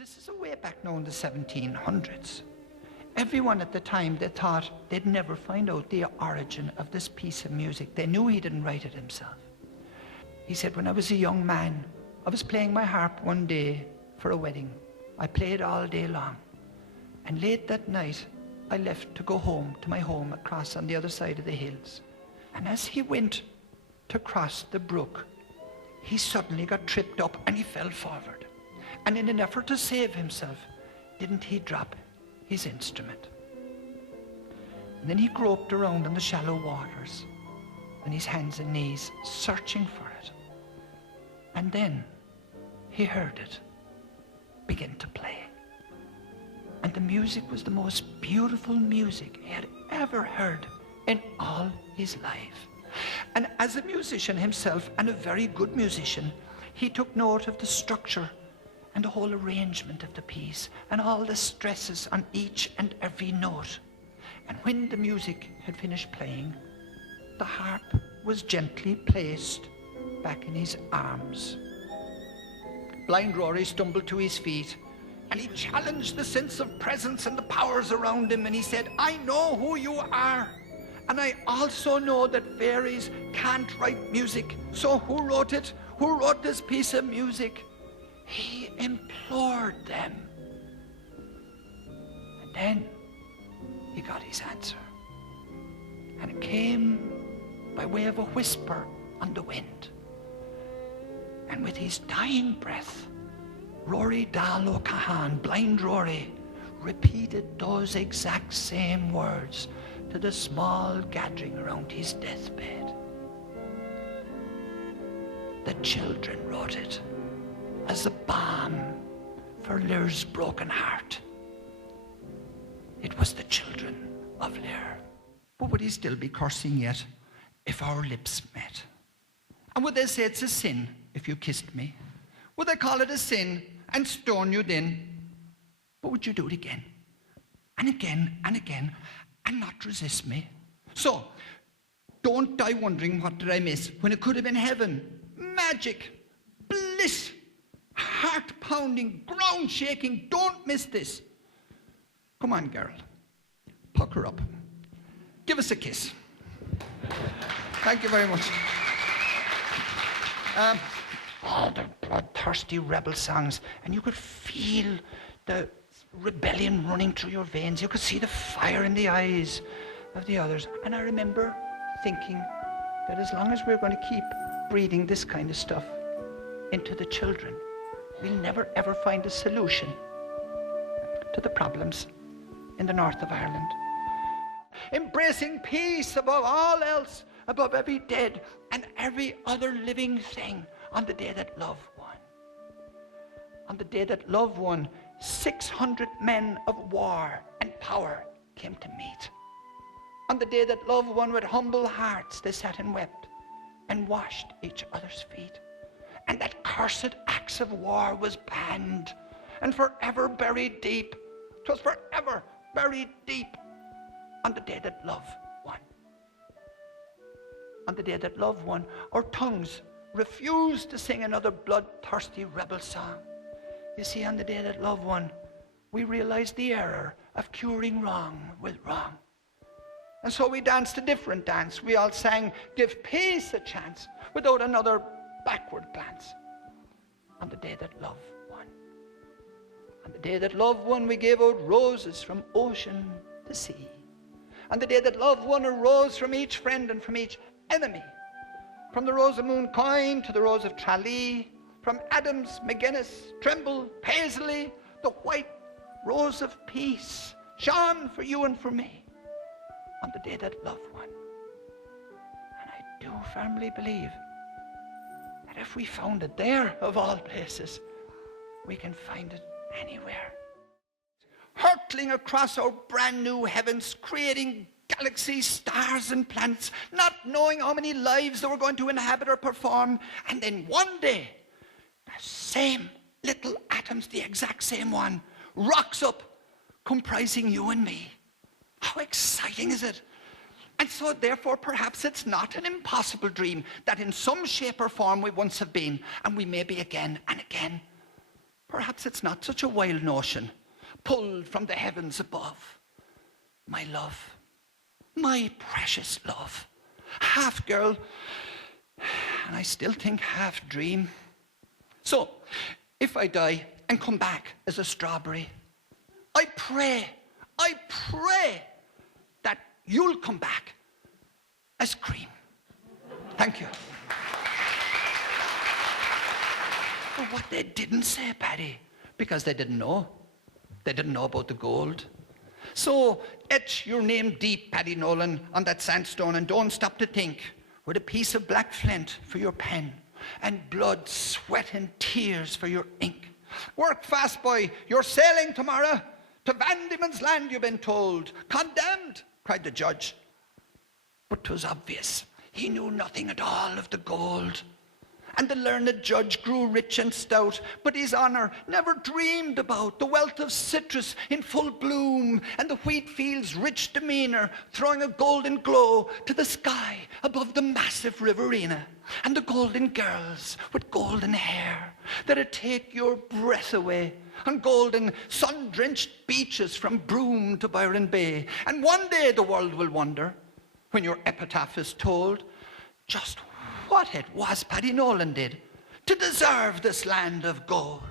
This is a way back now in the 1700s. Everyone at the time, they thought they'd never find out the origin of this piece of music. They knew he didn't write it himself. He said, when I was a young man, I was playing my harp one day for a wedding. I played all day long. And late that night, I left to go home, to my home across on the other side of the hills. And as he went to cross the brook, he suddenly got tripped up and he fell forward. And in an effort to save himself, didn't he drop his instrument? And then he groped around in the shallow waters on his hands and knees, searching for it. And then he heard it begin to play. And the music was the most beautiful music he had ever heard in all his life. And as a musician himself, and a very good musician, he took note of the structure and the whole arrangement of the piece, and all the stresses on each and every note. And when the music had finished playing, the harp was gently placed back in his arms. Blind Rory stumbled to his feet, and he challenged the sense of presence and the powers around him, and he said, I know who you are, and I also know that fairies can't write music. So who wrote it? Who wrote this piece of music? He implored them. And then he got his answer. And it came by way of a whisper on the wind. And with his dying breath, Rory Dal O'Cahan, Blind Rory, repeated those exact same words to the small gathering around his deathbed. The children wrote it as a balm for Lear's broken heart. It was the children of Lear. But would he still be cursing yet if our lips met? And would they say it's a sin if you kissed me? Would they call it a sin and stone you then? But would you do it again and again and again and not resist me? So don't die wondering, what did I miss, when it could have been heaven, magic, bliss, heart-pounding, ground-shaking. Don't miss this. Come on, girl. Pucker up. Give us a kiss. Thank you very much. All the bloodthirsty rebel songs, and you could feel the rebellion running through your veins. You could see the fire in the eyes of the others. And I remember thinking that as long as we're going to keep breeding this kind of stuff into the children, we'll never ever find a solution to the problems in the north of Ireland. Embracing peace above all else, above every dead and every other living thing, on the day that love won. On the day that love won, 600 men of war and power came to meet. On the day that love won, with humble hearts they sat and wept and washed each other's feet. And that cursed axe of war was banned and forever buried deep. 'Twas forever buried deep on the day that love won. On the day that love won, our tongues refused to sing another bloodthirsty rebel song. You see, on the day that love won, we realized the error of curing wrong with wrong. And so we danced a different dance. We all sang, give peace a chance, without another backward glance. On the day that love won. On the day that love won, we gave out roses from ocean to sea. On the day that love won, a rose from each friend and from each enemy. From the rose of Mooncoin to the rose of Tralee, from Adams, McGuinness, Trimble, Paisley, the white rose of peace, shone for you and for me on the day that love won. And I do firmly believe that if we found it there, of all places, we can find it anywhere. Hurtling across our brand new heavens, creating galaxies, stars and planets, not knowing how many lives they were going to inhabit or perform. And then one day, the same little atoms, the exact same one, rocks up, comprising you and me. How exciting is it? And so therefore perhaps it's not an impossible dream that in some shape or form we once have been, and we may be again and again. Perhaps it's not such a wild notion, pulled from the heavens above. My love, my precious love, half girl, and I still think half dream. So, if I die and come back as a strawberry, I pray that you'll come back as cream. Thank you. But what they didn't say, Paddy, because they didn't know. They didn't know about the gold. So etch your name deep, Paddy Nolan, on that sandstone, and don't stop to think, with a piece of black flint for your pen, and blood, sweat, and tears for your ink. Work fast, boy. You're sailing tomorrow to Van Diemen's Land, you've been told. Condemned, cried the judge. But 'twas obvious. He knew nothing at all of the gold. And the learned judge grew rich and stout, but his honour never dreamed about the wealth of citrus in full bloom, and the wheat fields' rich demeanour throwing a golden glow to the sky above the massive riverina, and the golden girls with golden hair that'd take your breath away, on golden sun-drenched beaches from Broome to Byron Bay. And one day the world will wonder, when your epitaph is told, just what it was Paddy Nolan did to deserve this land of gold.